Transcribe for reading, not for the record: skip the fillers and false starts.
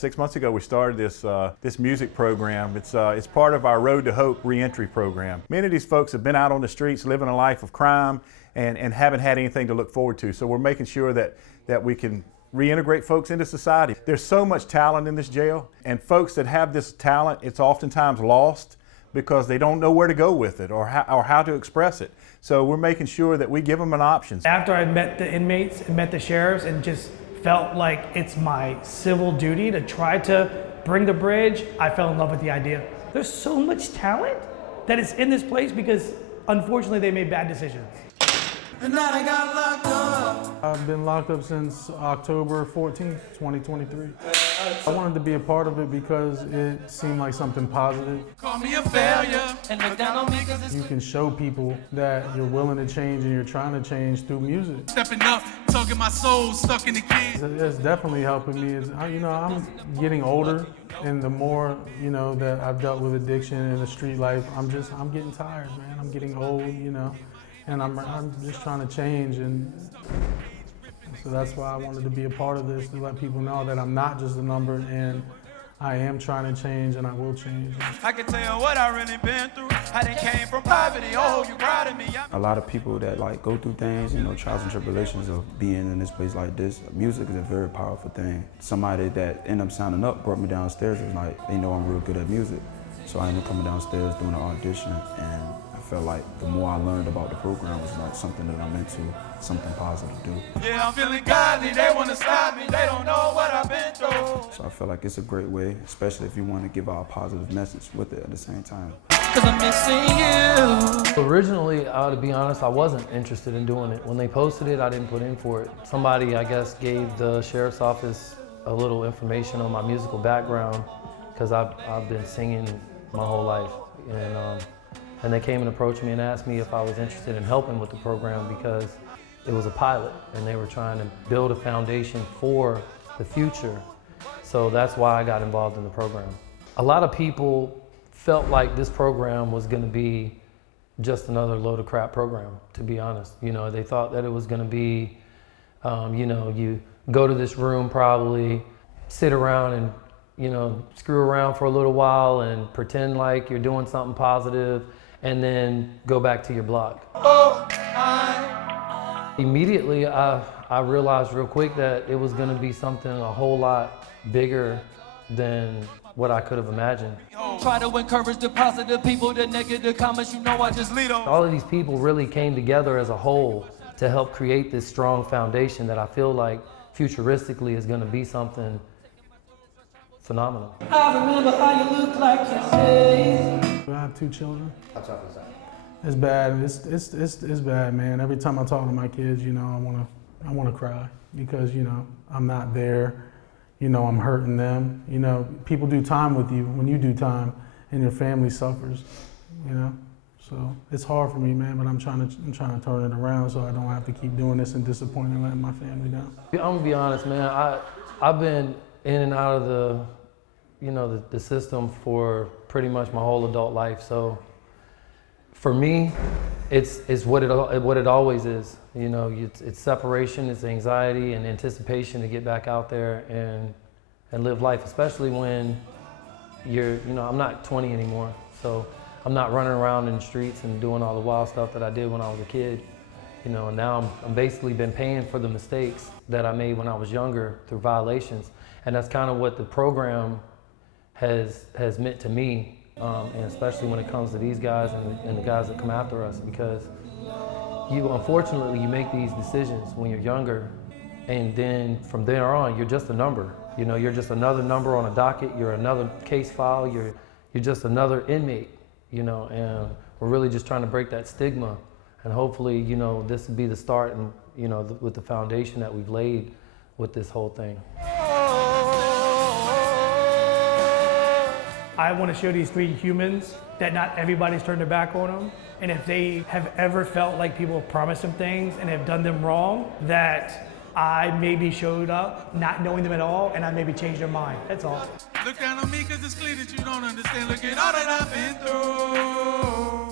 6 months ago, we started this music program. It's part of our Road to Hope reentry program. Many of these folks have been out on the streets living a life of crime and haven't had anything to look forward to. So we're making sure that we can reintegrate folks into society. There's so much talent in this jail, and folks that have this talent, it's oftentimes lost because they don't know where to go with it or how to express it. So we're making sure that we give them an option. After I met the inmates and met the sheriffs and just felt like it's my civil duty to try to bring the bridge, I fell in love with the idea. There's so much talent that is in this place because unfortunately they made bad decisions. And now I got locked up. I've been locked up since October 14th, 2023. I wanted to be a part of it because it seemed like something positive. Call me a failure and look down on me 'cause it's You can show people that you're willing to change and you're trying to change through music. stepping up, talking my soul stuck in the key. It's definitely helping me. I'm getting older, and the more, that I've dealt with addiction and the street life, I'm getting tired, man. I'm getting old, and I'm just trying to change, and so that's why I wanted to be a part of this, to let people know that I'm not just a number, and I am trying to change, and I will change. I can tell what I really been through. I done came from poverty. Oh, you proud of me? A lot of people that go through things, trials and tribulations of being in this place like this. Music is a very powerful thing. Somebody that ended up signing up brought me downstairs was like, they know I'm real good at music. So I ended up coming downstairs doing an audition, and I felt like the more I learned about the program was like something that I'm into, something positive to do. Yeah, I'm feeling godly. They want to stop me. They don't know what I've been through. So I feel like it's a great way, especially if you want to give out a positive message with it at the same time. 'Cause I'm missing you. Originally, to be honest, I wasn't interested in doing it. When they posted it, I didn't put in for it. Somebody, I guess, gave the sheriff's office a little information on my musical background because I've been singing my whole life. And they came and approached me and asked me if I was interested in helping with the program because it was a pilot and they were trying to build a foundation for the future. So that's why I got involved in the program. A lot of people felt like this program was going to be just another load of crap program, to be honest. They thought that it was going to be, you go to this room probably, sit around and, screw around for a little while and pretend like you're doing something positive and then go back to your block. Immediately, I realized real quick that it was gonna be something a whole lot bigger than what I could have imagined. Try to encourage the positive people, the negative comments, I just lead them. All of these people really came together as a whole to help create this strong foundation that I feel like futuristically is gonna be something phenomenal. I remember how you look like you say. I have 2 children. How tough is that? It's bad. It's bad, man. Every time I talk to my kids, I wanna cry because I'm not there. I'm hurting them. People do time with you when you do time, and your family suffers. So it's hard for me, man. But I'm trying to turn it around so I don't have to keep doing this and disappointing and letting my family down. I'm gonna be honest, man. I've been in and out of the system for pretty much my whole adult life. So for me, it's what it always is. It's separation, it's anxiety and anticipation to get back out there and live life, especially when I'm not 20 anymore. So I'm not running around in the streets and doing all the wild stuff that I did when I was a kid. And now I'm basically been paying for the mistakes that I made when I was younger through violations. And that's kind of what the program has meant to me, and especially when it comes to these guys and the guys that come after us, because unfortunately you make these decisions when you're younger, and then from there on you're just a number. You're just another number on a docket. You're another case file. You're just another inmate. And we're really just trying to break that stigma, and hopefully this will be the start, and with the foundation that we've laid with this whole thing. I want to show these 3 humans that not everybody's turned their back on them. And if they have ever felt like people have promised them things and have done them wrong, that I maybe showed up not knowing them at all, and I maybe changed their mind. That's all. Look down on me 'cause it's clear that you don't understand. Look at all that I've been through.